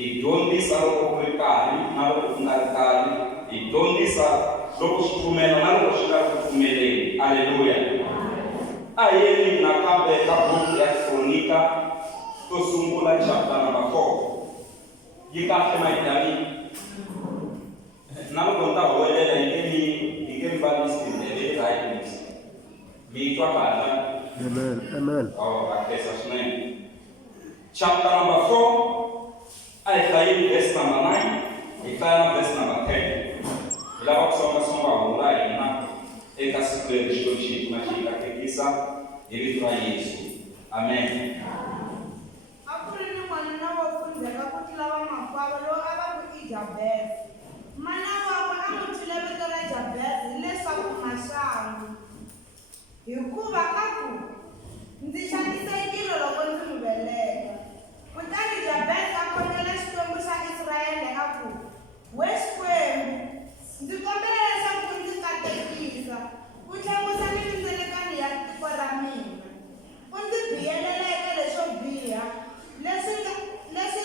hi dyondzisa loko ku ri karhi na loko ku nga ri karhi, hi dyondzisa loko swi pfumela na loko swi nga ri ku pfumeleni. Haleluya. A hi yeni nakambe ka buku ya Kronika to sungula chapter number 4. Yi kahle mayitani na loko nta huwelela hi nge mfanisi tindleve ta hina. Mi twa kahle? Amen. Akhensa swinene. Chapter number 4, a hi hlayeni verse number 9, hi hlaya na verse number 10. Hi lava ku songasonga hungu ra hina eka siku leri Xikwembu xi hi xi katekisa hi vito ra Yesu. Amen. A ku ri ni n'wanuna wo fundzeka ku tlula vamakwavo loyi a va ku i Jabezi. Mana wakwe a n'wi thwile vito ra Jabezi hileswaku mashava. Hikuva ka ku ndzi xanisekile loko ndzi n'wi veleka. Kutani Jabezi a khongela Xikwembu xa Israyele a ku, we Xikwembu, ndzi kombela leswaku ndzi katekisa u tlakusa ni mindzelekano ya tiko ra mina. U ndzi biyelela eka leswo biha leswi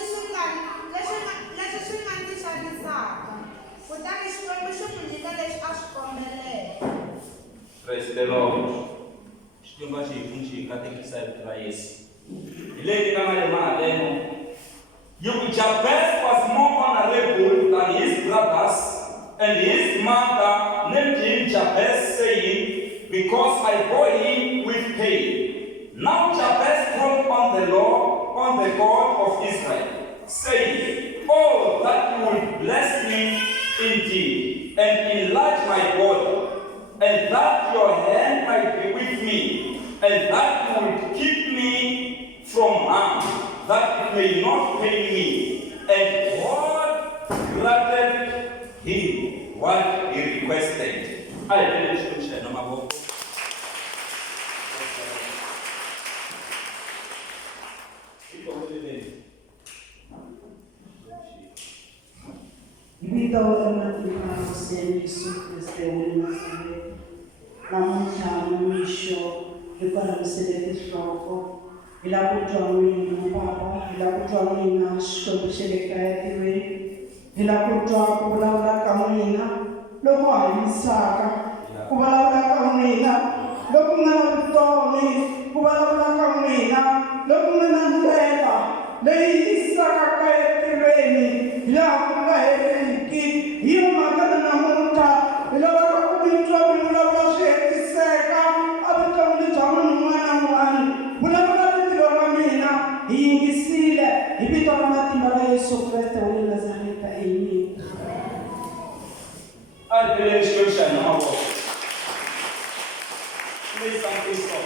swi nga ndzi xanisaka. Kutani Xikwembu xi n'wi nyika leswi a swi kombeleke. Praise the Lord. Xikwembu xi hi pfuna xi hi katekisa hi vito ra Yesu. Hi leyi nga na le mahaleno, Jabez was more honorable than his brothers, and his mother named him Jabez, saying, because I bore him with pain. Now Jabez called on the Lord, on the God of Israel, saying, oh, that you would bless me indeed, and enlarge my body, and that your hand might be with me, and that you would keep me from harm, that it may not pain me. And God granted him what he requested. I didn't mention no more. Vito ematikano Yesu Kristo Nazareth. Namuhla misho ikona msebenzi wako. Ila kutwa mwini Baba, ila kutwa mwina Xikwembu xa le kaya tirhweni. Ila kutwa ku vulavula ka n'wina loko hanyisaka, ku vulavula ka n'wina loko nga na vutomi, ku vulavula ka n'wina loko nga na ndlela leyi yisaka kaya tirhweni laha ku nga heriki. Hi yo mhaka na namuntlha hi lavaka ku mi twa mi vulavula swi hetiseka evuton'wini bya munhu un'wana na un'wana. Vulavula ritilo ra mina hi yingisile hi vito ra matimba ra Yesu Kreste wa le Nazareta. Amen. I believe scripture in our world. Please something stop.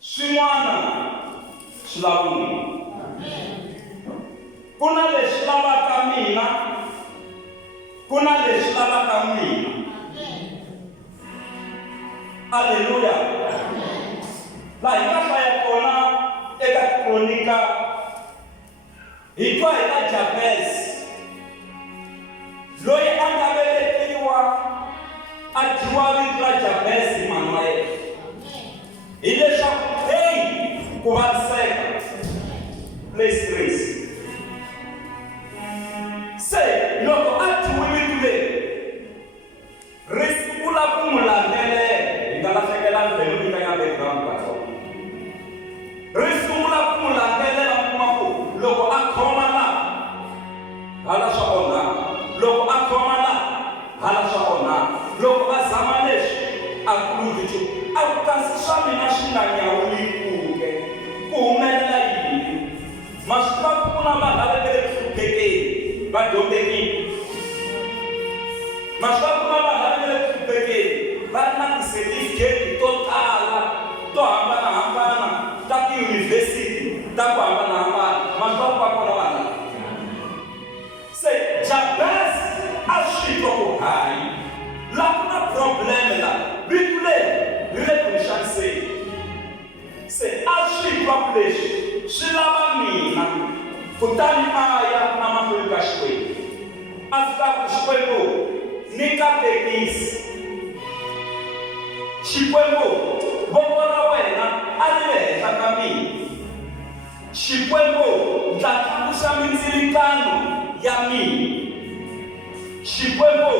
Swin'wana swi lavuni. Ku na leswi lavaka mina, ku na leswi lavaka n'wina. Haleluya. Laha hi nga hlaya kona eka Kronika, hi twa hi ta Jabezi loyi a nga velekiwa a dyiwa vito ra Jabezi mani wa yena. Hileswaku ku vaviseka. Please grace. Se loko a dyiwe vito leri ri sungula ku n'wi landzelela, hi nga lahlekelangi belo nyika ya background katsongo. Ri sungula ku n'wi landzelela mi kuma ku loko a khoma laha hala swa onhaka, loko a khoma laha hala swa onhaka, loko a zama leswi a ku lunghi a ku kasi swa mina swi nga nyawuli kuke ku humelela yini. Ma swi tiva ku na vanhu lava nga le ku hluphekeni va dyondzekile. Ma swi tiva ku na vanhu lava nga le ku hluphekeni va ri na tisetifiketi to tala to hambanahambana ta tiyunivhesiti ta ku hambanahambana. Ma swi tiva ku va kona vanhu lava. Se Jabezi a swi twa ku hayi laha ku na probleme laha, vito leri ri le ku ni xaniseni. Se a swi twa ku leswi swi lava mina, kutani a ya na mahlweni ka Xikwembu. A fika ku Xikwembu ni katekisi. Xikwembu voko ra wena a ri le henhla ka mina. Xikwembu ndza tlakusa mindzilikano ya mina. Xikwembu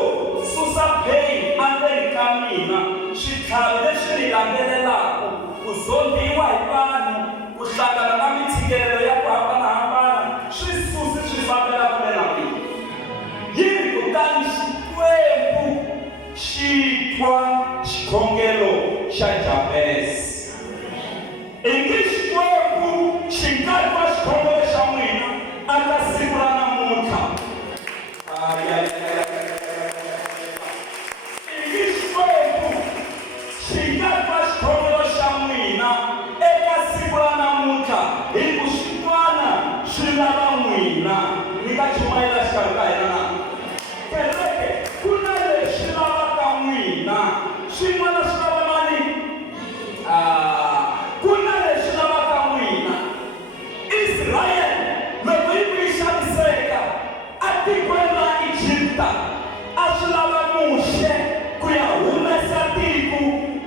susa pain endzeni ka mina, switlhavi leswi ni landzelelaka, ku zondhiwa hi vanhu, ku hlangana na mitshikelelo ya ku hambanahambana, swi susi swi fambela kule na mina. Yini kutani Xikwembu xi twa xikhongelo xa Jabesi. I nge Xikwembu xi nga twa xikhongelo xa n'wina eka siku ra namuntlha. I nge Xikwembu xi nga twa xikhongelo xa n'wina eka siku ra namuntlha, hi ku swin'wana swi lava n'wina. Ni nga chumayela xikarhi ka hina na kereke, ku na leswi lavaka n'wina, swin'wana swi lava mani? Ku na leswi lavaka n'wina. Israyele loko yi ku yi xaviseka etikweni ra Egypta, a swi lava Muxe ku ya humesa tiko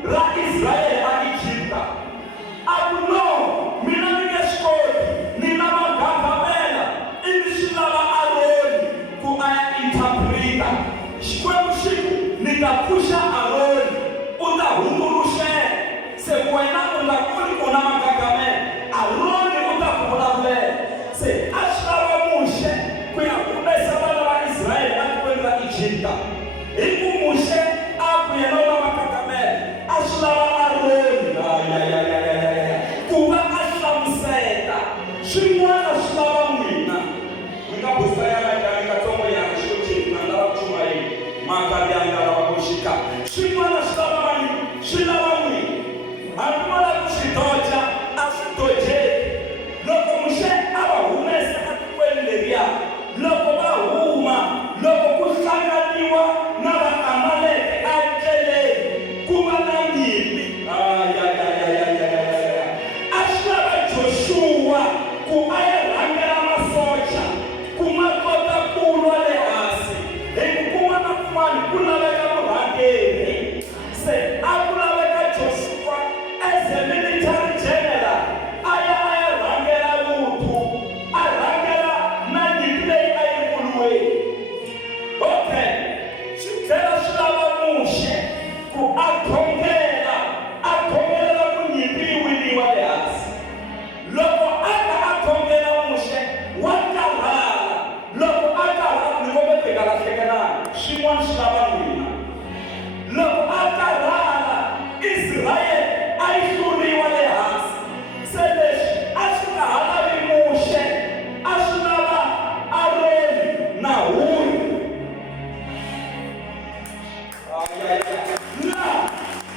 ra Israyele a Egypta. A ku no, mina ni nge swi koti, ni na magagamela, ivi swi lava Aroni ku a ya interpreta. Xikwembu xi ku ni ta pfuxa Aroni u ta hundzuluxela. Se wena u nga kuli ku na magagamela, Aroni u ta ku vulavulela. Se a swi lava Muxe ku ya humesa vana va Israyele etikweni ra Egypta. Hi ku Muxe a ku yena u lava magagamela, a swi lava Aroni ku va a hlamuseta. Swin'wana swi lava n'wina. Mi nga busa ya katsongo ya xikocheni na lava ku chuma yini makati ya nga lava ku xika. Swin'wana swi lava mani? Swi lava n'wina. Hambi ma lava ku swi doja, a swi dojeli. Loko Muxe a va humesa etikweni leriya, loko va huma, loko ku hlanganiwa na va-Amaleki endleleni, ku va na nyimpi. A swi lava Joshua ku a ya rhangela masocha, ku ma kota ku lwa le hansi. Hi ku kun'wana na kun'wana ku laveka murhangeri. Se a ku laveka Joshua as a military general, a ya rhangela vuthu, a rhangela na nyimpi leyi a yi kuliweni. Okay, swi tlhela swi lava Muxe ku a khongelela ku nyimpi yi winiwa le hansi. Loko a ka a khongela Muxe wa karhala, loko a karhala ni ngo ti galahlekelana, swin'wana swi lava n'wina. Loko a karhala, Israyele a yi hluriwa le hansi. Se leswi a swi nga ha lavi Muxe, a swi lava Aroni na Huri. Laha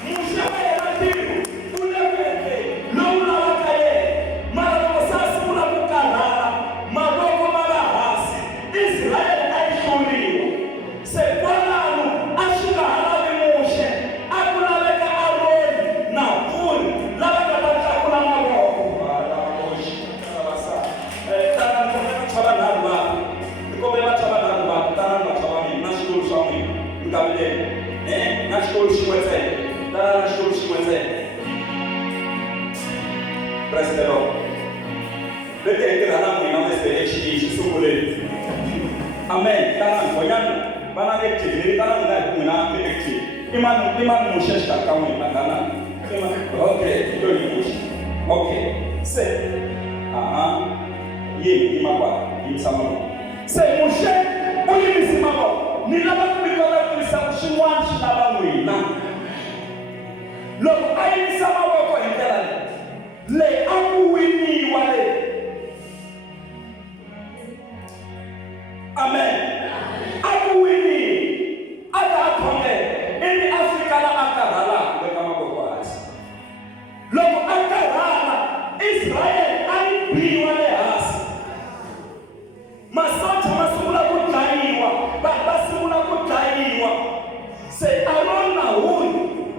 Muxe wa yena tiko u le ku endleni lowu lavaka yena, mara loko se a sungula ku karhala, mavoko ma va hansi, Israyele a yi hluriwa. Se kwalano a swi nga ha lavi Muxe, a ku laveka Aroni na Huri lava nga ta tlakula mavoko. Tanani kombela chava nharhu vanhu, ni kombela chava nharhu vanhu, tanani va chava mina na xitulu xa n'wina, mi nga vileli. Na xitulu xin'we ntsena, tanani na xitulu xin'we ntsena. Praise the Lord. Leti hi tirha na n'wina mesele xi sunguleni. Amen. Tanani bonyana vana active, tanani na hi n'wina mi active. I mani Muxe xikarhi ka n'wina tanani. Okay, ito hi Muxe. Okay. Se yini imakwala yimisa mavoko. Se Muxe u yimisi mavoko, ni lava ku mi kota ku yisa ku xin'wana xi lava n'wina. Loko a yimisa mavoko hi ndlela leyi a ku winiwa leyi. Amen. A ku winiwa, a ta a khongela, ivi a fika la a karhala veka mavoko hansi. Loko a karhala, Israyele a yi biwa le hansi. Masocha ma sungula ku dlayiwa, va sungula ku dlayiwa. Se Aroni na Huri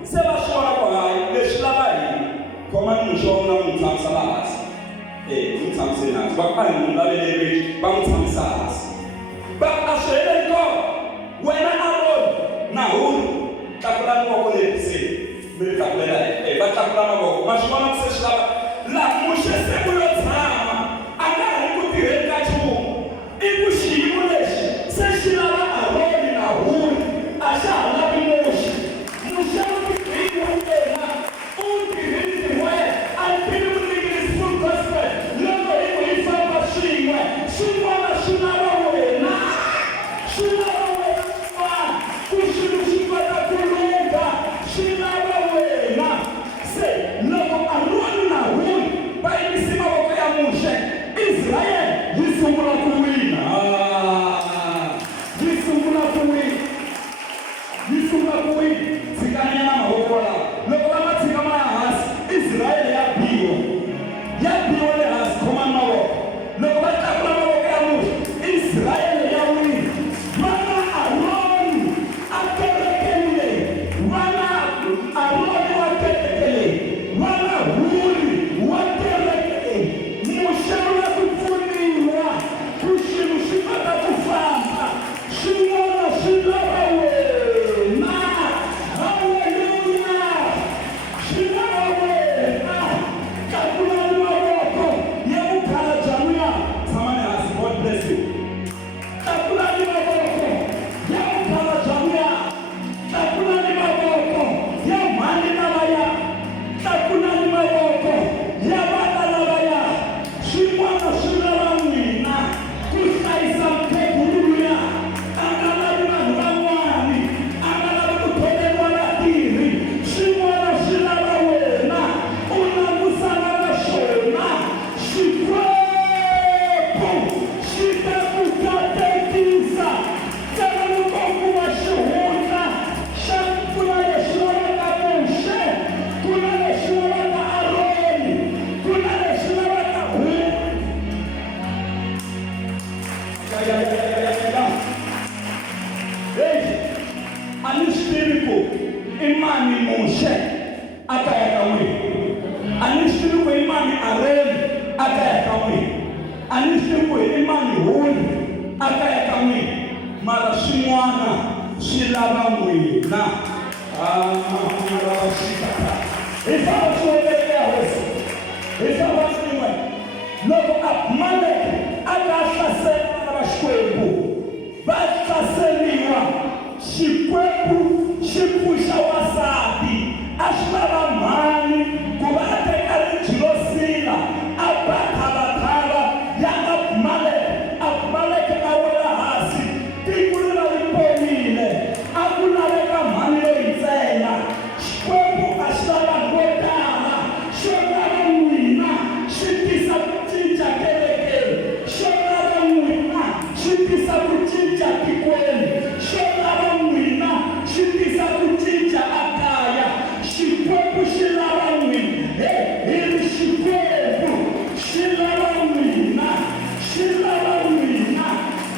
se va swi vona ku hayi leswi lava hina. Khomani Muxe wa n'wina n'wi tshamisa la hansi. N'wi tshamiseni hansi. Va ku a hi n'wi laveleri, va n'wi tshamisa hansi. Va a swi heleli kona. Wena Aroni na Huri tlakulani voko leri se mi ri tlakulela va tlakula mavoko. Ma swi vona ku se swi lava laha Muxe se ku yo tshama swin'wana swi lava n'wina ku hlayisa mukhegulu luya a nga lavi vanhu van'wani, a nga lavi ku tholeriwa vatirhi. Swin'wana swi lava wena u langusana na swona. Xikwembu xi ta ku katekisa. Tsala loko ku va xihundla xa ku na leswi lavaka Moshe, ku na leswi lavaka Aroni, ku na leswi lavaka Huri. Hey, a ni swi tivi ku i mani Moshe a kaya ka n'wina, a ni swi tivi ku i mani Aroni a kaya ka n'wina, a ni swi tivi ku i mani Huri a kaya ka n'wina, mara swin'wana swi lava n'wina. Hi famba swi humelela hosi, hi famba swin'we. Loko Abimeleki a nga hlasela vana va Xikwembu, va hlaseriwa, Xikwembu xi pfuxa wasati. A swi lava mhani ku va a teka rinci ro sila a ba thavathava ya Abimeleki. Abimeleki a wela hansi, tiko ri va ri pomile. A ku laveka mhani leyi ntsena. Xikwembu a xi lava vo tala, xo lava n'wina xi tisa ku cinca kerekeni, xo lava n'wina xi tisa ku cinca tikweni, xo lava n'wina xi tisa ku cinca ekaya. Xikwembu xi lava n'wina, hi ri Xikwembu xi lava n'wina, xi lava n'wina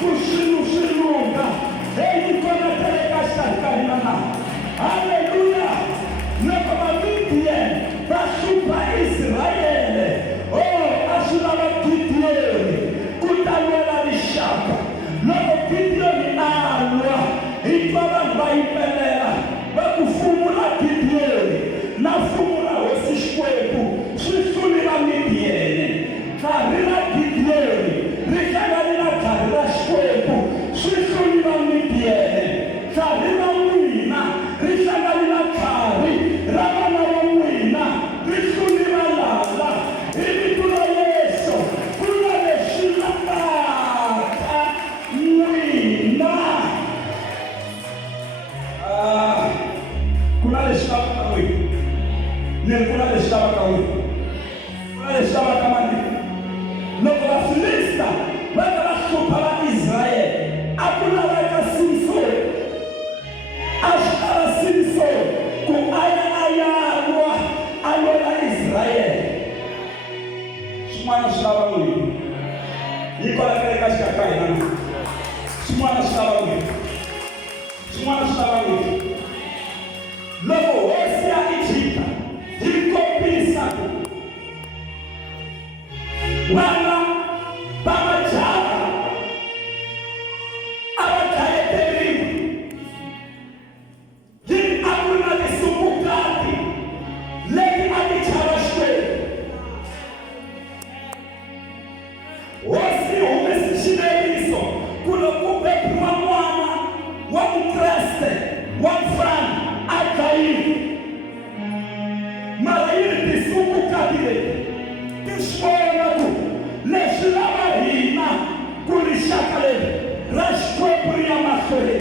ku swilo swi lunga. Hi koletele ka xikarhi ka hina na. Haleluya. Loko vaMidian va hlupha Israyele, a swi lava Gidiyoni ku ta lwela rixaka. Loko Gidiyoni a lwa, hi twa vanhu va yimbelela va ku mfumo ra Gidiyoni na mfumo ra hosi Xikwembu swi hlule vaMidiene. Nkarhi ra Gidiyoni ri hlangane na nkarhi ra Xikwembu swi hlule vaMidiene. Nkarhi ra n'wina ri hlangane na nkarhi ra vana va n'wina ri hlule valala. Hi vito ra Yesu ku na leswi lavaka n'wina. Ku na leswi lavaka n'wina. Ni ku na leswi lavaka n'wina. Ku na leswi lavaka mani. Loko Vafilista va nga va hlupha va Israyele, a ku laveka Samsoni. A swi lava Samsoni ku a ya lwa a lwela Israyele. Swin'wana swi lava n'wina. Hi koletele ka xikarhi ka hina na. Swin'wana swi lava n'wina. Swin'wana swi lava n'wina. Loko hosi ya Ejipta yi kombisa ku vana va majaha a va dlayeteriwa, yini a ku ri na tisumbukati leti a ti chava Xikwembu. Hosi yi humese xileriso ku loko ku bebiwa n'wana wa Mukreste wa mfana a dlayiwa. Mara yi ri tisumbukati leti ti swi vona ku leswi lava hina ku rixaka leri ra Xikwembu ri ya mahlweni.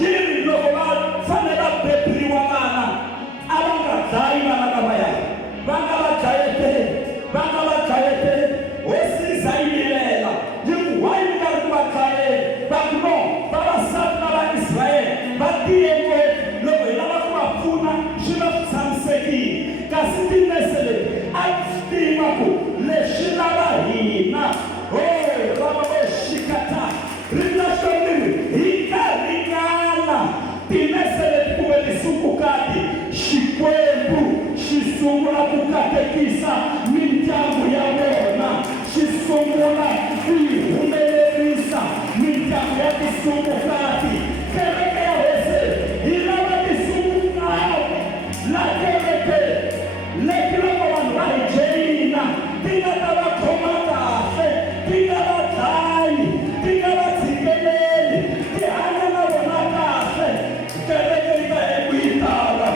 Yi ri loko va fanele va beburiwa vana a va nga dlayi vana lavaya, va nga va dlayeteli, va nga va dlayeteli. Hosi yi za yi yilela yi ku why mi nga ri ku va dlayeni. Va ku no, vavasati na Vaisrayele va tiye ngopfu, loko hi lava ku va pfuna swi va swi tshamisekile. Kasi tinese leti a swi tiva ku leswi lava hina. Rava vo xikata ri na xoniri hi nkarhinyana. Tinese leti kumbe tisumbukati, Xikwembu xi sungula ku katekisa mindyangu ya vona, xi sungula ku yi humelerisa mindyangu ya tisumbukati. Kereke ya hosi hi lava tisumbukati la kereke leti loko vanhu va hi joyina ti nga ta va khoma kahle, ti nga va dlayi, ti nga va tshikeleli, ti hanya na vona kahle. Kereke yi ta eku yi tala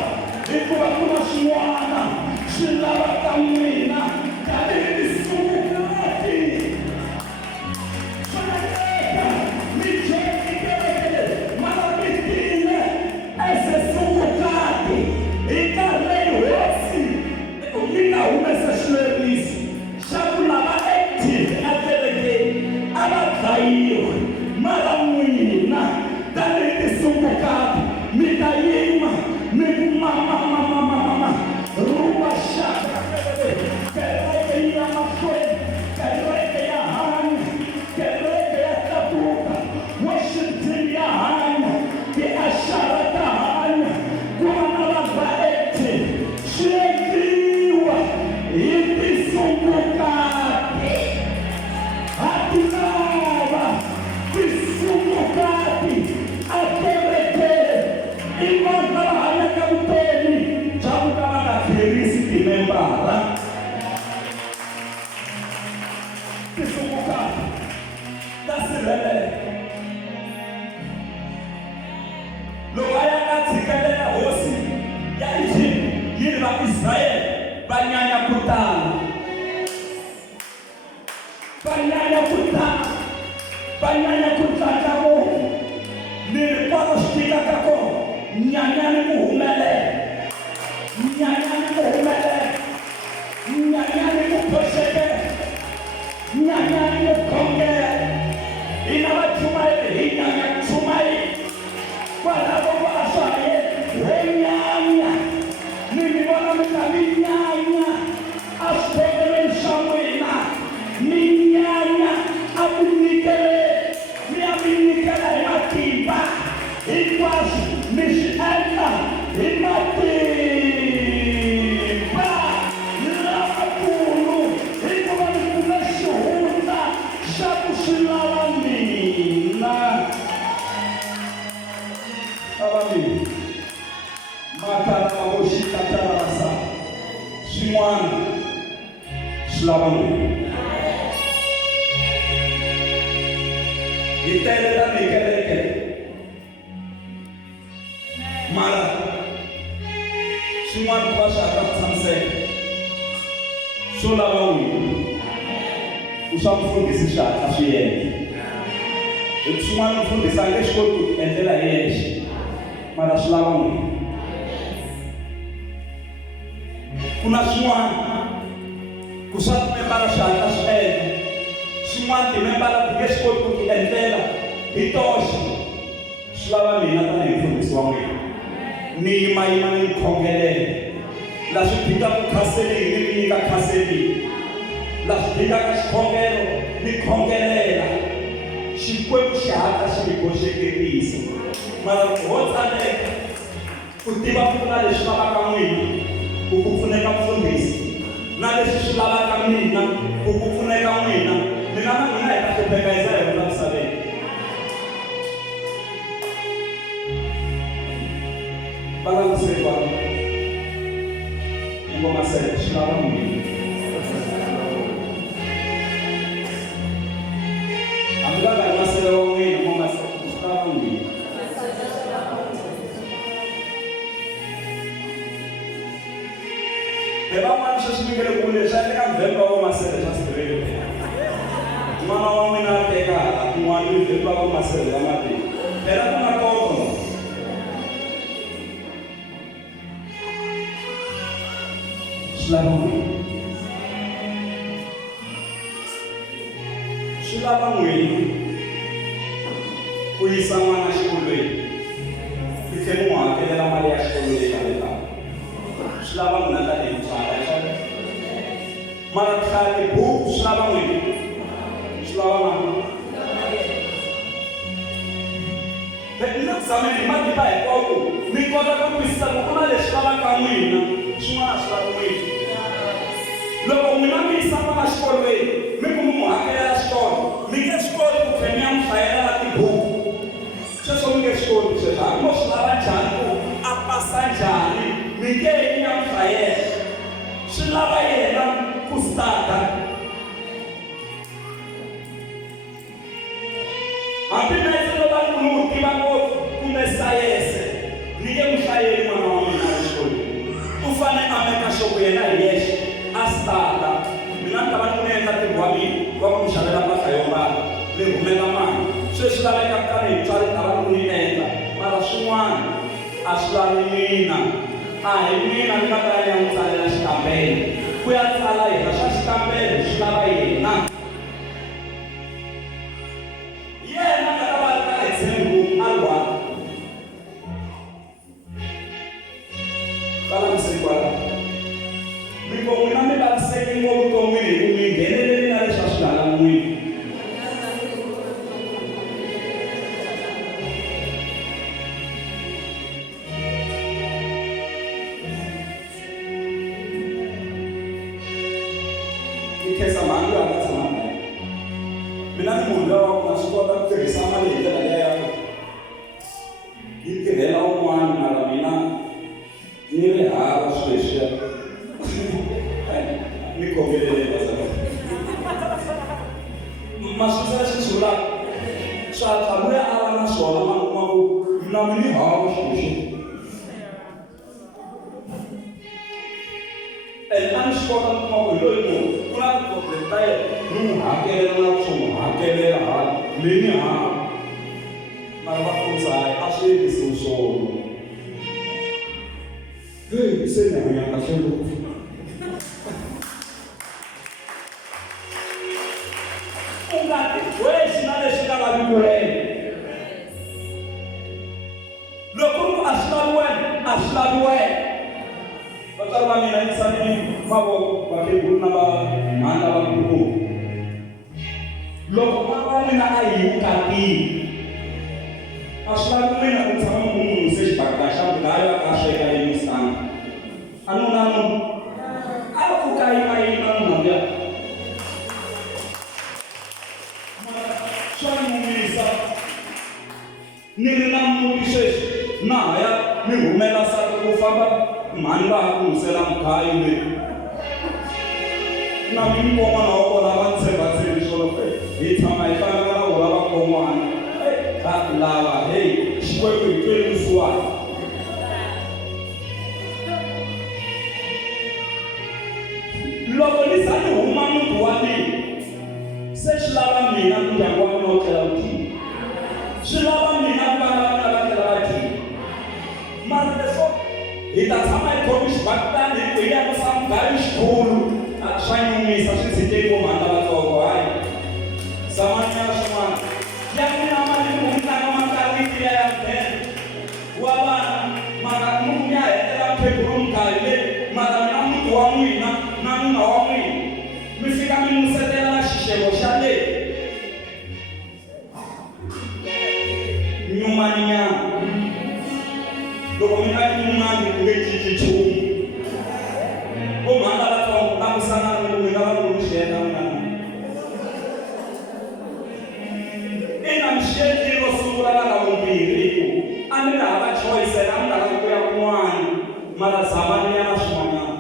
hikuva ku na swin'wana swi lavaka n'wina tanihi tisumbukati. dlayiwe. Mara n'wina tanihi tisumbukati mi ta yima mi mama ruba xaka kereke ya mahlweni, kereke ya hanya, kereke ya tlakuka, worship team ya hanya, tiaxara ta hanya, ku va na vavaeti swi endliwa hi tisumbukati. Ha ti lava tisumbukati akerekele i vanhu lava hanyaka vutomi bya ku ka va nga tlherisi timembara. Tisumbukati ta sirheleka. Loko a ya nga tshikelela hosi ya Egypt yi ri va Israyele va nyanya ku tala, va nyanya ku tala, va nyanya ku tlanga ngopfu. Ni ri kwalo swi tikaka kona, nyanyani ku humelela, nyanyani ku humelela, nyanyani ku phoxekela, nyanyani ku khongela. Hina vachumayeli hi nyanya chumayeli kwalavo va aswaye he nyanya. Ni mi vona mi ta mi nyanya a swikhongelweni swa n'wina, mi nyanya a ku nyikele, mi ya mi nyikela hi matimba. Hinkwaswo mi swi endla hi matimba lamakulu, hikuva mi kume xihundla xa ku swi lava mina. Lava mina matala ma vo xikatalasa swin'wana swi lava mina. Hi tele tanihi kereke, mara swin'wana ku va swi hatla ku tshamiseka swo lava wina ku swa mufundhisi swi hatla swi endla. Hi swin'wana mufundhisi a nge swi koti ku endlela hi yexe, mara swi lava wina. Ku na swin'wana ku swa timembara swi hatla swi endla, swin'wana timembara ti nge swi koti ku ti endlela hi toxe. Swi lava mina tanihi mufundhisi wa n'wina ni yimayima ni khongelela. Laha swi dingaka khaseleni ni mi nyika khaseleni, laha swi dingaka xikhongelo ni khongelela. Xikwembu xi hatla xi mi boxekerisa. Mara ho tsaneka ku tiva ku na leswi lavaka n'wina ku ku pfuneka mufundhisi, na leswi swi lavaka mina ku ku pfuneka n'wina. Mina na n'wina hi ta hlupheka hi za hi vula misaveni. Va langutiseni vanhu, ngoma sele swi lava n'wina. Hambi va nga ri masele wa n'wina, ngoma sele swi lava n'wina. Hi van'wana sweswi mi nge le kule swa endleka mvhemba wa masele swa straight. N'wana wa n'wina a teka kun'wana mi vhemba wa masele ya matiko. Phela ku nga kona. Swi lava n'wina. Swi lava n'wina ku yisa n'wana xikolweni, mi tlhela n'wi hakelela mali ya xikolo leyi lavekaka. Swi lava n'wina tanihi mutswari, mara ku hlaya tibuku swi lava n'wina. Swi lava mani? Ni le ku zameni hi matimba hinkwawo ku mi kota ku twisisa ku ku na leswi lavaka n'wina, swin'wana swi lava n'wina. Loko n'wina mi yisa n'wana xikolweni mi ku mi n'wi hakelela xikolo, mi nge swi koti ku tlhela mi ya n'wi hlayelela tibuku. Sweswo mi nge swi koti sweswo. Hambi mo swi lava njhani ku a pasa njhani, mi nge yi ya n'wi hlayela. Swi lava yena ku starta. Hambi na yena va n'wi tiva ngopfu kumbe sayense, ni nge n'wi hlayeli n'wana wa mina exikolweni. U fanele a meka xoko yena hi yexe a starta. Mina ni ta va ni n'wi endla ntirho wa mina wa ku n'wi xavela mpahla yo mbala ni rhumela mali. Sweswi laveka tanihi mutswari ta va ni n'wi endla, mara swin'wana a swi lavi mina. A hi mina ni nga ta ya n'wi tsalela xikambelo. Ku ya tsala yena swa xikambelo swi lava yena. Maswisa xisula swa tlamuya a va na swona man'wana ku na mini hava xixo. A ni swi kota ku kuma ku hi loyi munhu ku na ti-problem ta yena ni n'wi hakelela na swo n'wi hakelela hala mini hava. Mara va fundza a swi endlisi swona. Hey, se ni hanya kahle ngopfu. U nga ti twesi na leswi nga lavi wena. Loko ku a swi lavi wena, a swi lavi wena. Vatswari va mina yisanini mavoko vakhegulu na vamhani lavakulu. Loko n'wana wa mina a hi vukatini, a swi lavi mina ku tshama mi n'wi n'wise xibaketa xa mugayo a kha sweka emisana. A nuna munhu a va pfuka yimayima munhu luya. Swa nyumisa ni ri na muti sweswi na ha ya ni rhumela nsati ku famba mhani va ha ku n'wisela mugayo leyi. Na minkon'wana wa kona va tshembatshembi swolo hi tshama hi hlangana na vona vankon'wana. Lava hey xikwembu hi twele vusiwana. Loko ni za ni huma muti wa mina se swi lava mina ndyangu wa mina wo tlela vutini. Swi lava mina ku va na va tlela va tini. Mara leswo hi ta tshama hi khomi xibaketani hi ya ku sa mugayo xikulu swa nyumisa swi tshikeli vo mhani lavatsongo hayi. Zamani ya swin'wana ya mina mali ku tlanga makariti ya bene wa vana mara munhu ya hetela phegulu mugayo leyi mara mina muti wa n'wina na nuna wa n'wina mi fika mi n'wisetela na xixevo xa leyi nyumaninyana. Loko mi nga nyumani ku nge cinci nchumu. Vo mhani lavatsongo langusanana loko mi nga va ku mi xi heta n'wina. Ina mi xiyetile ro sungula la ra vumbirhi ku a mi nga hava choice a mi nga lavi ku ya kun'wana mara zamani ya na swin'wanyana.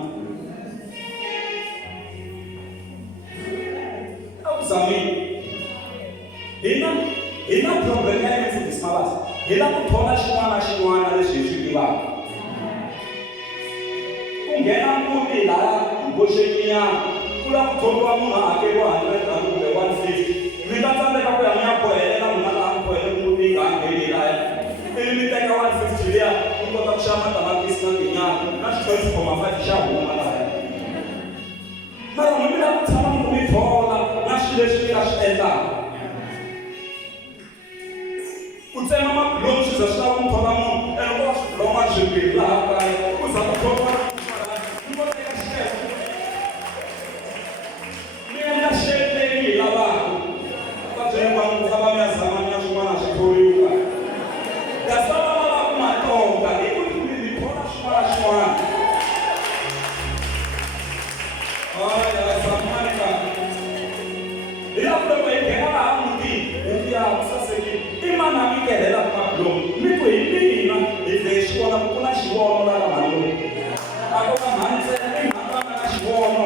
A ku zamini hi na problem ya le mfundhisi mavasa hi la ku thola xin'wana na xin'wana leswi hi swi tivaka. Ku nghena muti laha boxekinyana ku la ku thoriwa munhu a hakeriwa R100 kumbe 150. Mi ta tsandzeka ku ya mi ya bohelela n'wina laha mi bohele muti nga ngheni laya. Ivi mi teka 150 liya mi kota ku xava matamatisi na tinyala na xi-12.5 xa huma laya. Mara n'wina mi lava ku tshama mi mi thola na swilo leswi mi nga swi endlaka. Ku tsema mabulomu swi za swi lava mi thola munhu loko va swibuloma byimbirhi laha kaya ku za ku thola mi ngo teka xikepe. Mi endla xepe leyi mi hi lavaka. Va byela vanhu ku famba mi ya zama mi ya swin'wana a swi thoriwa. Kasi va lava ku matonga i ku mi thola swin'wana na swin'wana. Haya zamani ka. Hi la ku loko hi nghena laha mutini hi ya ku sasekile. I mani a mi nghenelela mabulomu mi ku hi mina hi vhe hi swi vona ku ku na xivono laha mhani loyi. A ko ka mhani ntsena i mhani va nga na xivono.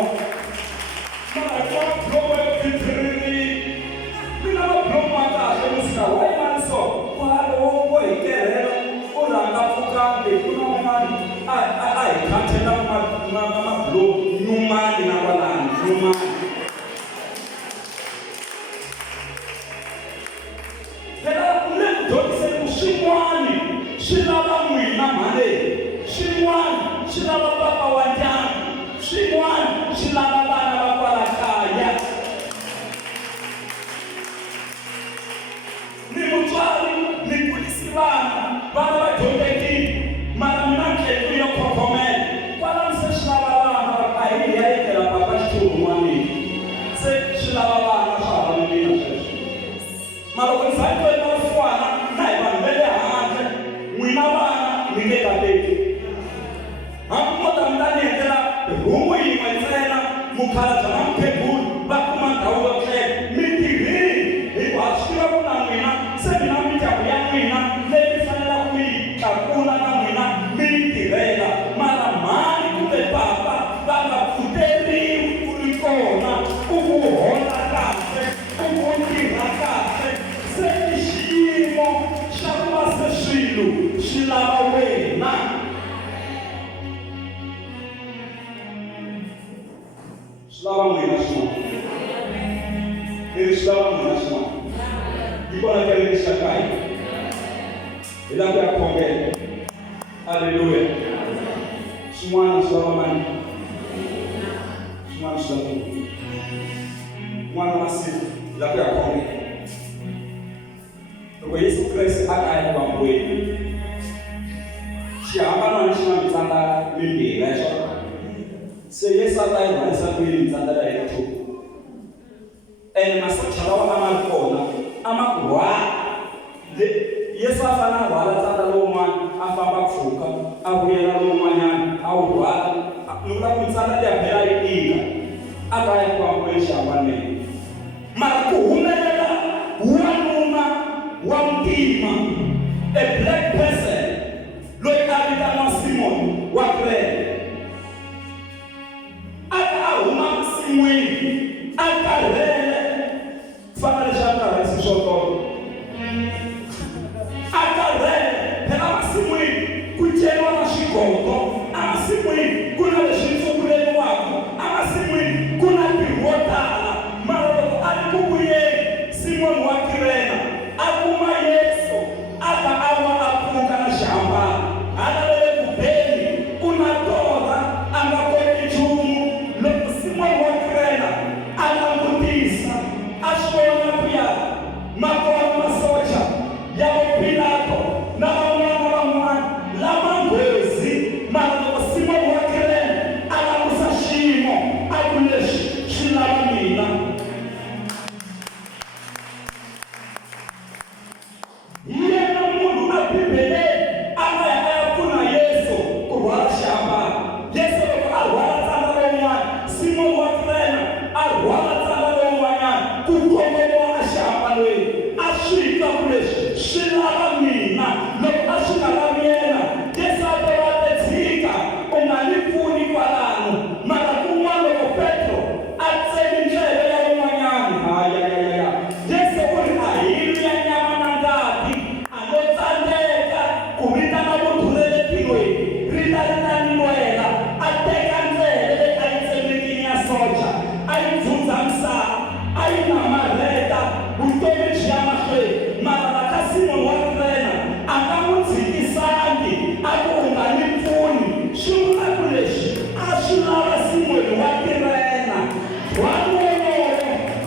Mara ku va mabulomu ya ku phiphirini. Mi na mabulomu ma kahle musika wa yimani so wo hi kerhela u rhanga pfukambe ku na un'wana a hi khatela mabulomu nyumani na kwalani nyumani. Swin'wana swi lava n'wina mhani swin'wana swi lava papa wa ndyangu swin'wana swi lava vana va kwala kaya. Ni mutswari ni kurisi vana va dyondzekile mara mina nhlekwe yo khomela kwala se swi lava vana a hi ya endlela papa xitulu wa mina se swi lava vana swa hava ni mina sweswo. Mara loko ndzi hakela na swin'wana na hi vanhu va le handle n'wina vana mi nge kateki. Hambi mo ta mi ta ni swi lava wena. Swi lava n'wina swin'wana. Swi lava n'wina swin'wana. Yi kona kereke xa ka hina. Hi lava ku ya khongela. Haleluya. Swin'wana swi lava mani. Swin'wana swi lava n'wina. N'wana masiku hi lava ku ya khongela. Loko Yesu Kreste a ka ya vambweni, xihambano lexi nga mitsanda mimbirhi ya xona. Se Yesu a ta yi rhwarisa kwini mitsanda ya yena two. Ene masocha lawa a ma ri kona a ma ku Yesu a fanele a rhwala ntsanda lowun'wana a famba mpfhuka a vuyela lowun'wanyana a wu rhwala. Ni vula ku ntsanda liya phela yi tika a ka ya ku vambweni xihambanweni. Mara ku humelela wanuna wa ntima, a black person loyi a vitaniwa Simon wa Kirene, a huma masin'wini a karhele ku fana leswi a karhelisi swotolo. A karhele phela masin'wini ku ceriwa na swigondo, a masin'wini ku na leswi tsukuleriwaka, a masin'wini ku na ntirho wo tala. Mara loko a ri ku vuyeni Simon wa Kirene a kuma Yesu a ta a wa a pfuka na xihambano. Hala le ku beni u na torha a nga koti nchumu. Loko Simon wa Kirene a langutisa a swi vona ku ya makona masocha ya Pilato na van'wana lama nghozi. Mara loko Simon wa Kirene a langusa xiyimo a ku leswi swi lava mina. Yena munhu a Bibeleni a nga ya a ya pfuna Yesu ku rhwala xihambano. Yesu loko a rhwala ntsanda lowun'wana, Simon wa Kirene a rhwala ntsanda lowun'wanyana ku kongoma exihambanweni. A swi twa ku leswi swi lava mina. Loko a swi nga lavi yena, Yesu a ta va te tshika u nga ni pfuni kwalano. Mara kun'wana loko Petro a tsemi ndleve ya wun'wanyana, hayayaya, Yesu u ri a hi ya nyama na ngati a lo tsandzeka ku vitana vuthuleleki loyi ri ta vitaniwela. A teka ndleve leyi a yi tsemekini ya socha, a yi dzundza misava, a yi namarheta vutomi byi ya mahlweni. Mara ka Simon wa Kirene a nga n'wi tshikisangi a ku u nga ni pfuni. Swi vula ku leswi a swi lava Simon wa Kirene wanolowo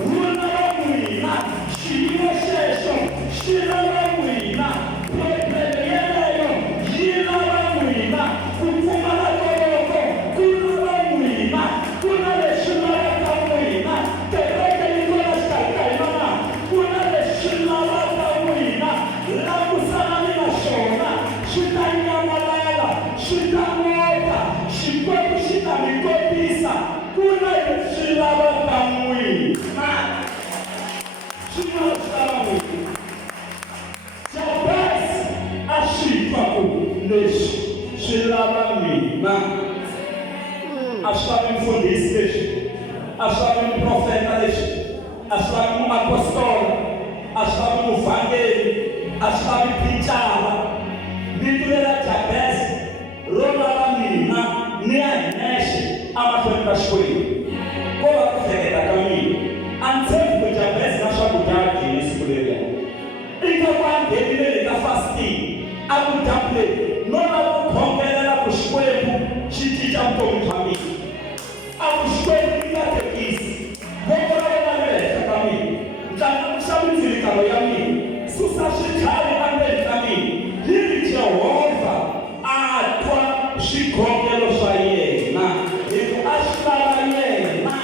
wu lava n'wina. Xiyimo xexo xi lava n'wina. Probleme yeleyo yi lava n'wina. Ku pfumala koloko ku lava n'wina. Ku na leswi lavaka n'wina. Kereke yi kona xikarhi ka hina na ku na leswi lavaka n'wina. Langusanani na swona swi ta nyamalala, swi ta noka, Xikwembu xi ta mi kotisa. Ku na leswi lavaka n'wina. Swi na leswi lava n'wina. Jabesi a swi twa ku leswi swi lava mina. A swi lavi mfundhisi leswi, a swi lavi muprofeta leswi, a swi lavi muapostola, a swi lavi muvhangeli, a swi lavi ticara. Vito leri Jabesi ro lava mina ni ya hi nexe emahlweni ka Xikwembu. Ko va ku hleketa ka mina. A ni tshembi ku Jabesi na swakudya a dyile siku leriya. Eka ku a nghenile le ka fasting a ku dyambu no lava ku khongelela ku Xikwembu xi cinca vutomi bya mina. A ku Xikwembu yi nga thekisi voko ra wena ri le henhla ka mina. Ndlandlamuxa mindzilikano ya mina. Susa switlhavi endzeni ka mina. Yi ri Jehovha a twa swikhongelo swa yena. Hi ku a swi lava yena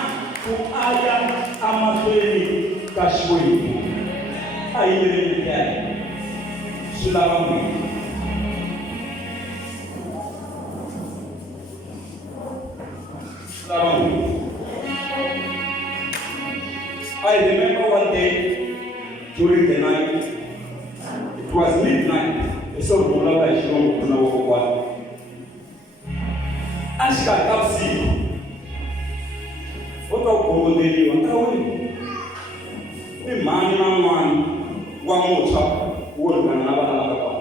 ku a ya emahlweni ka Xikwembu. A yi yimele ndlela swi lava n'wina. Swi lava n'wina. I remember one day during the night, it was midnight. So vulavula hi xilungu ku na vakokwana. A xikarhi ka vusiku u twa ku gomoteliwa nkarhi wihi ni mhani na n'wana wa muntshwa wo ringana na vana va ka kona.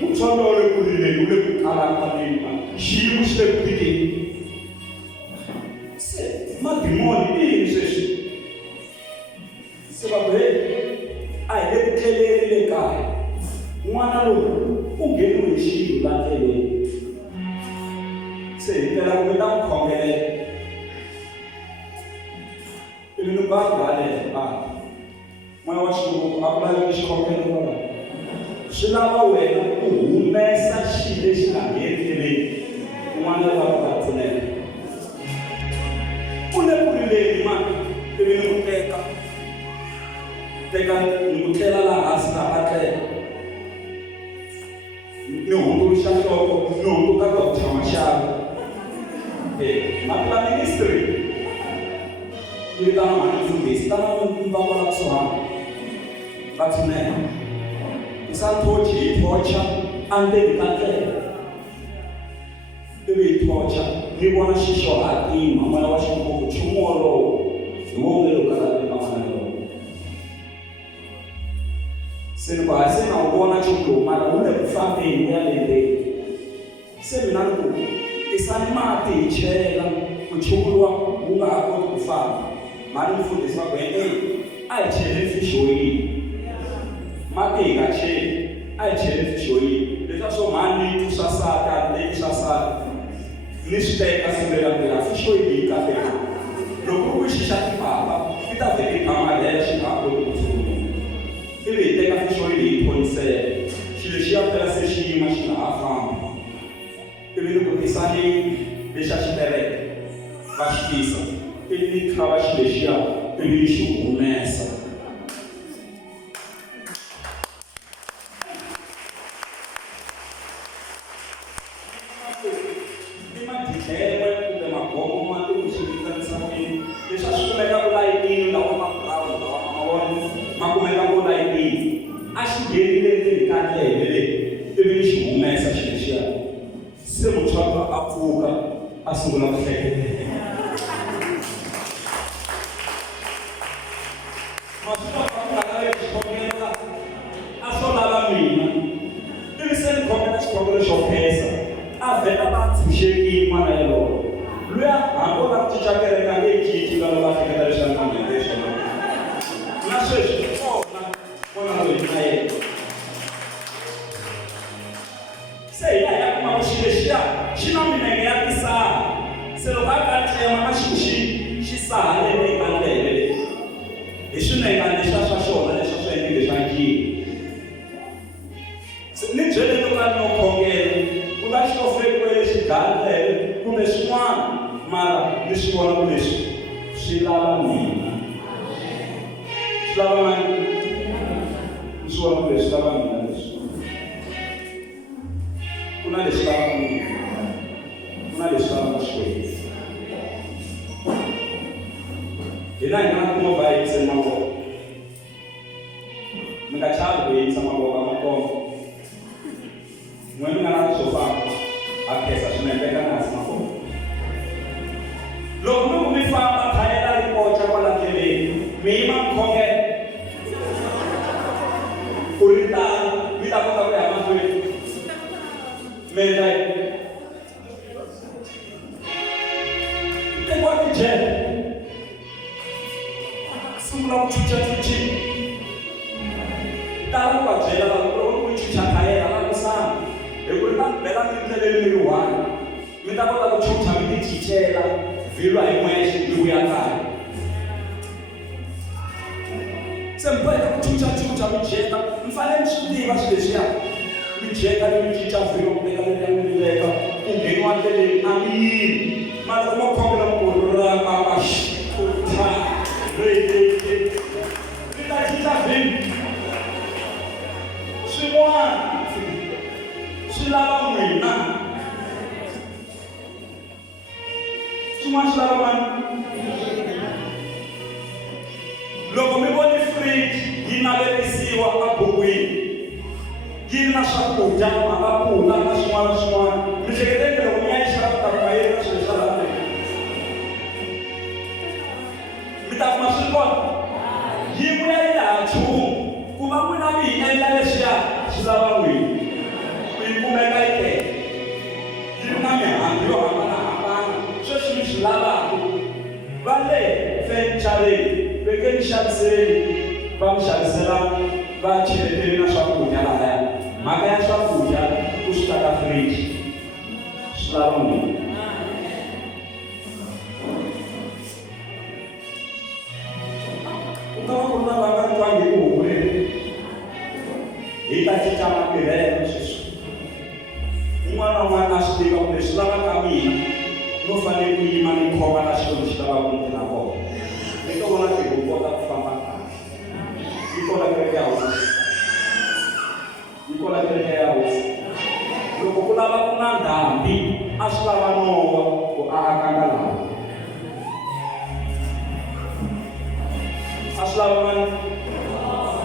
Mutswalo le kurile le ku kala ka mina. Xiyimo xi le ku tikeni. Se madimoni i sweswi. Se va ku a hi le ku tleleni le kaya. N'wana lowu u ngheniwe hi xilo la tleleni. Se hi tela ku mi ta n'wi khongelela. Ivi ni va gale moya wa xilungu a ku lavi xikhongelo kwala. Swi lava wena u humesa xilo lexi nga ngheneleni. N'wana wa ku ta pfuneka. U le ku rileni mani. Ivi ni n'wi teka ni n'wi tlela laha hansi na a tlela. Ni hundzuluxa nhloko ni hunduka ka ku tshama xava. Mapula ministry. Ivi tana mani mfundhisi tana va kwala kusuhana. Va pfuneka. Isathothi hi thocha andzeni ka ndlela. Ivi hi thocha ni vona xixo hatima moya wa xilungu nchumu wolowo hi wo nge lo kala le mamana lowo. Se ni ku se na wu vona nchumu lowu mara wu le ku fambeni wu ya le ndzeni. Se mina ni ku tisani mati hi chela ku nchumu luwa wu nga ha koti ku famba. Mani mfundhisi va ku a hi cheleni fish oil. Mati hi nga cheli a hi cheli fish oil. Leswiya swo mhani swa sata leyi swa sata ni swi teka sungula mbela fish oil yi kambela. Loko ku xixa tipapa ti ta vhele yi khamarhela xi nga ha koti ku tshungula. Ivi hi teka fish oil hi thonisela xilo lexiya phela se xi yima xi nga ha fambi. Ivi ni ku tisani lexa xitereka va xi tisa. Ivi ni tlhava xilo lexiya ivi ni xi humesa. Loko mi voni fridge yi navetisiwa a bukwini yi na swakudya mapapula na swin'wana swin'wana mi hleketeni loko mi ya yi xava ta kuma yi na swilo swa laha mi ta kuma swi kona yi vuya yi laha nchumu ku va n'wina mi hi endla leswiya swi lava n'wini kumeka yi tele yi na mihandzu yo hambanahambana sweswi mi swi lavaka va le fenixareni veke mi xaviseni va mi xavisela vacheleteli na swakudya lahaya mhaka ya swakudya ku swi ta ka firiji swi lava n'wina ku ta va ku ri na va nga twangi ku hukuleni hi ta cinca matirhelo sweswi un'wana na un'wana a swi tiva ku leswi lavaka mina no fanele ku yima ni khoma na xilo lexi lavaka ku tirha kona ni to vona ku hi kota ku famba kahle yi kona kereke ya hosi yi kona kereke ya hosi loko ku lava ku na ndhambi a swi lava nowa ku akanga laha a swi lava mani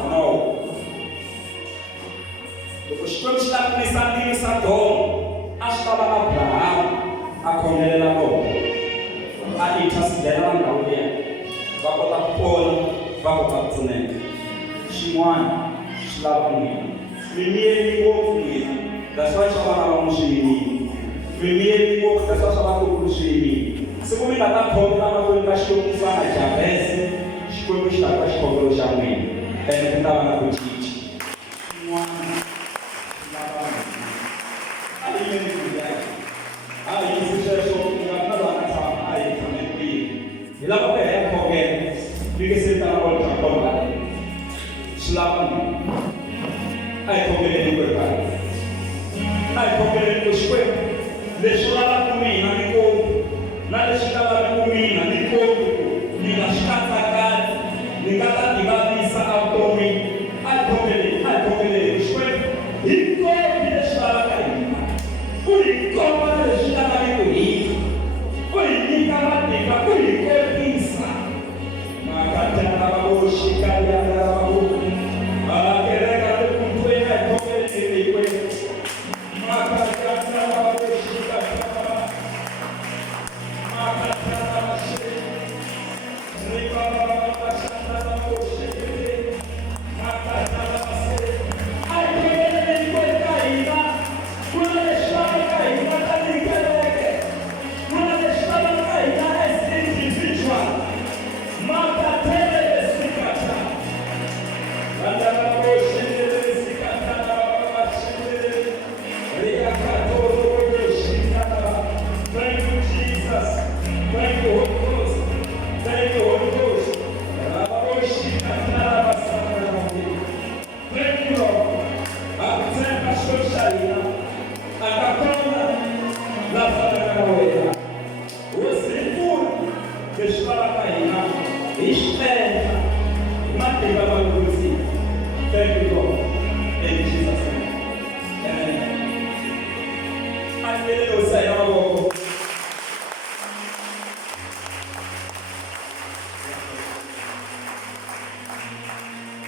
no loko xikwembu xi lakunisa ntivisa domo a swi lava abrahamu a khomelela kona a intercedela ndhawu liya va kota ku pona va kota ku pfuneka xin'wana swi lava n'wina mimiyeli ngopfu n'wina that's why xavana va n'wi swi yimile mimiyeli ngopfu that's why swa vatukulu swi yimile siku mi nga ta khomela mahlweni ka xikwembu ku fana jabese xikwembu xi ta ka xikongelo xa n'wina ene ku ta va na ku cinca xin'wana swi lava n'wina a yi yimeli ku yaka a hi yisi sweswo ku nga na vana tshama a hi tshame kwihi hi lava ku heya khongelo vike se vitana vona bya kona swi lava n'wina a hi khongeleni ku ekaya a hi khongeleni ku xikwembu leswi lavaka mina ni kombi na leswi lavaka ku mina ni kombi ni nga swi katsakali ni nga ta tivavisa evuton'wini a hi khongeleni ku xikwembu hi kombi leswi lavaka hina u hi komba na leswi lavaka ku hina u hi nyika matimba u hi kombisa makatana va vo xikayana va vo kereka lekun'wena hi khongeleni hikwenu makatana va vo xikayana makatana va xe riva va xana va vo xekele makatana va se a hi khongeleni hikwenu ka hina ku na leswi lavaka hina tanihi kereke ku na leswi lavaka hina as individual makatele esikata vandana vo xekele esikata va xekele riyakatolo vo xikata thank you Jesus thank you Holy Ghost thank you Holy Ghost rava vo xikata va sakana thank you Lord akutsemba xilo xa hina akakona la fanaka na wena hosi mpfuna leswi lavaka hina hi xiendla matimba malusi thank you Lord in Jesus name amen a ngelele hosi ya mavoko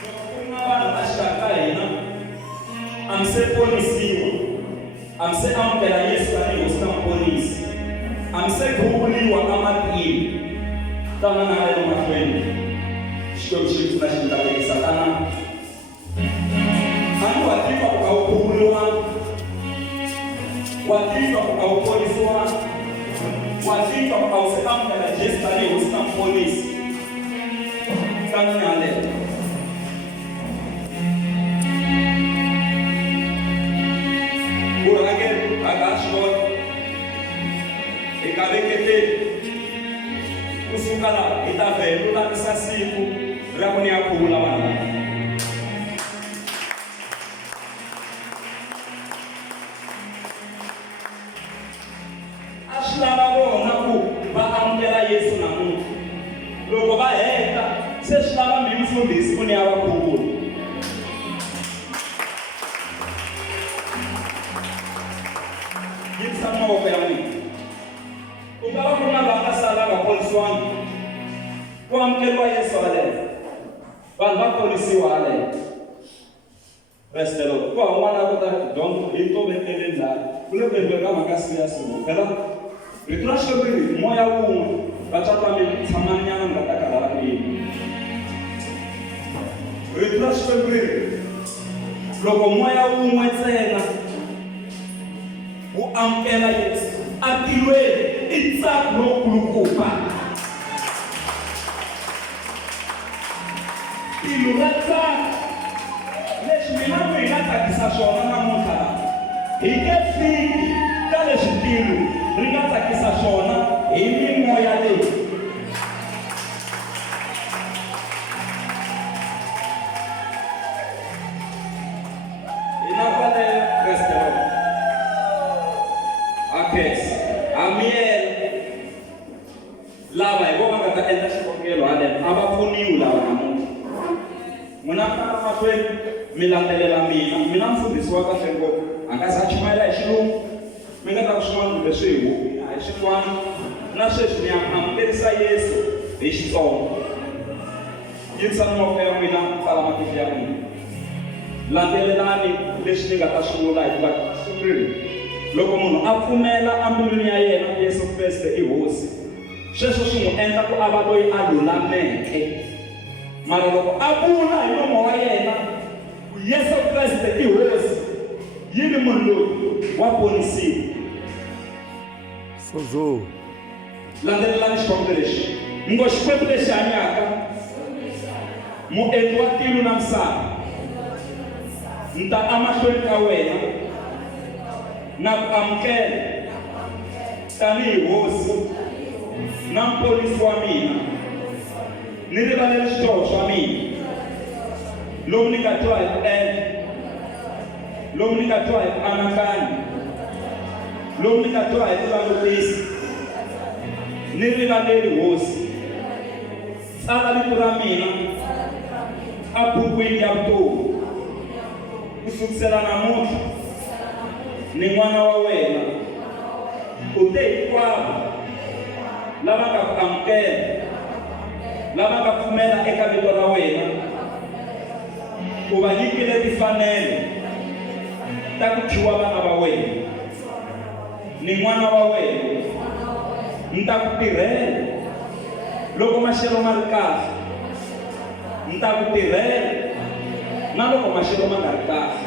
loko ku nga vanhu a xikaka hina a mi se ponisiwa a mi se amukela Yesu tanihi hosi na muponisi a mi se khuvuriwa ematini tanana a le mahlweni xikwembu xi pfuna xi ta vekisa tanana a ni wa tiva ku a wu khuvuriwangi wa tiva ku a wu ponisiwangi wa tiva ku a wu se amukela Yesu tanihi hosi na muponisi tanana le kurangeni akashiona ekaveketeli kusuka la hi ta vhelulamisa siku ra ku ni ya khuvula vanhu a swi lava vona ku va amukela Yesu namuntlha loko va heta se swi lava mi mfundhisi ku ni ya va khuvula yimisa mavoko ya n'wina u nga va ku na va nga sala nga ponisiwangi ku amukeriwa Yesu aleyo vanhu va ponisiwa aleyo restelo ku van'wana a kota dyondzo hi toveteleni laha ku le ku endliweni ka mhaka siyasi phela rito ra xikwembu moya wun'we vatswari va mi tshamanyana mi nga ta karhala kwini rito ra xikwembu loko moya wun'we ntsena u amukela Yesu atilweni i ntsako lowukulukumba. Tilo ra ntsako leswi mina ku hi nga tsakisa swona namuntlha laha hi nge fiki ka leswi tilo ri nga tsakisa swona hi mimoya leyi. Hi na kwale restaurant Akes amiyela lava hi vona nga ta endla xikongelo haleno a va pfuniwi lava namuntlha. N'wina fana mahlweni mi landzelela mina mfundhisi wa kahle ngopfu a nga za chumayela hi xilungu mi nga ta ku swin'wana kumbe swi hi xin'wana na sweswi ni amukerisa Yesu hi Xitsonga. Yingisani mavoko ya n'wina pfala matihlo ya n'wina landzelelani leswi ni nga ta swi vula hikuva sunguli loko munhu a pfumela embilwini ya yena Yesu Kreste i hosi sweswo swi n'wi endla ku a va loyi a lulameke. Mara loko a vula hi nomo wa yena ku Yesu Kreste i hosi yini munhu loyi wa ponisiwa. Sozo. Landzelelani xikombelo lexi ngo xikwembu lexi hanyaka muendli wa tilo na misava ni ta amahlweni ka wena na ku amukela tanihi hosi na mponisi wa mina ni rivaleli swiboho swa mina lomu ni nga twa hi ku endla lomu ni nga twa hi ku anakanya lomu ni nga twa hi ku langutisa ni rivaleli hosi tsala vito ra mina ebukwini ya vutomi ku sukisela namuntlha ni n'wana wa wena u te hinkwavo lava nga ku amukela lava nga pfumela eka vito ra wena u va nyikile timfanelo ta ku thyiwa vana va wena ni n'wana wa wena ni ta ku tirhela loko maxelo ma ri kahle ni ta ku tirhela na loko maxelo ma nga ri kahle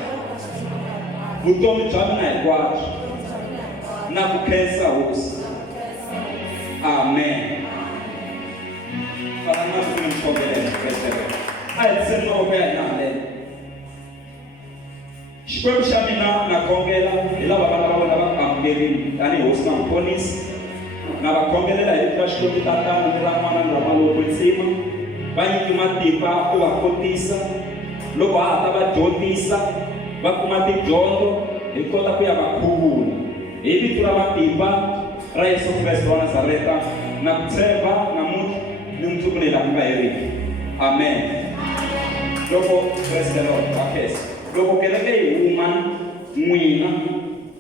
vutomi bya mina hinkwabyo na ku khensa hosi. Amen. Fala na ku n'wi Kreste a hi tiseni mavoko ya hina haleno. Xikwembu xa mina na khongela hi lava vana va vona va amukerile tanihi hosi na muponisi na va khongelela hi ka Xikwembu tatana ni ra n'wana ni ra maloko ntsima va nyiki matimba u va kotisa loko ha ha ta va dyondzisa va kuma tidyondzo hi kota ku ya va khuvula hi vito ra matimba ra Yesu Kreste wa Nazareta na ku tshemba namuntlha ni mundzuku leyi la ku nga heriki. Amen. Loko Kreste wa khesa loko kereke hi huma n'wina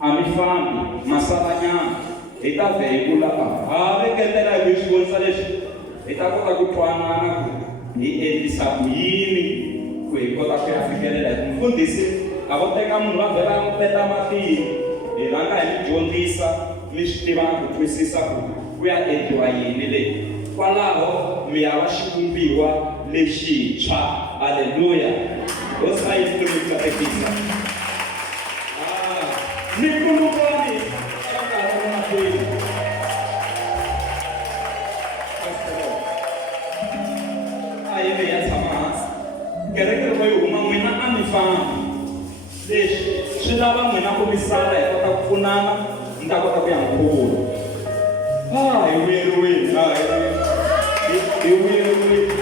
a mi fambi masalanyana hi ta vhengula ha veketela hi swi vonisa leswi hi ta kota ku twanana ku hi endlisa ku yini ku hi kota ku ya fikelela hi mfundhisi a vo teka munhu va vhela ku peta matihlo hi rhanga hi mi dyondzisa mi swi tiva na ku twisisa ku ya endliwa yini leyi kwalaho mi ya va xivumbiwa lexintshwa. Haleluya. Hosi a yi hlonipha tekisa mi kulukoni eka nkarhi wa mahlweni. A yi ve ya tshama hansi kereke loko yi huma n'wina a mi fambi leswi swi lava n'wina ku misala hi kota ku pfunana ni ta kota ku ya nkhuvulo. Hi vuyeriwile hi vuyeriwile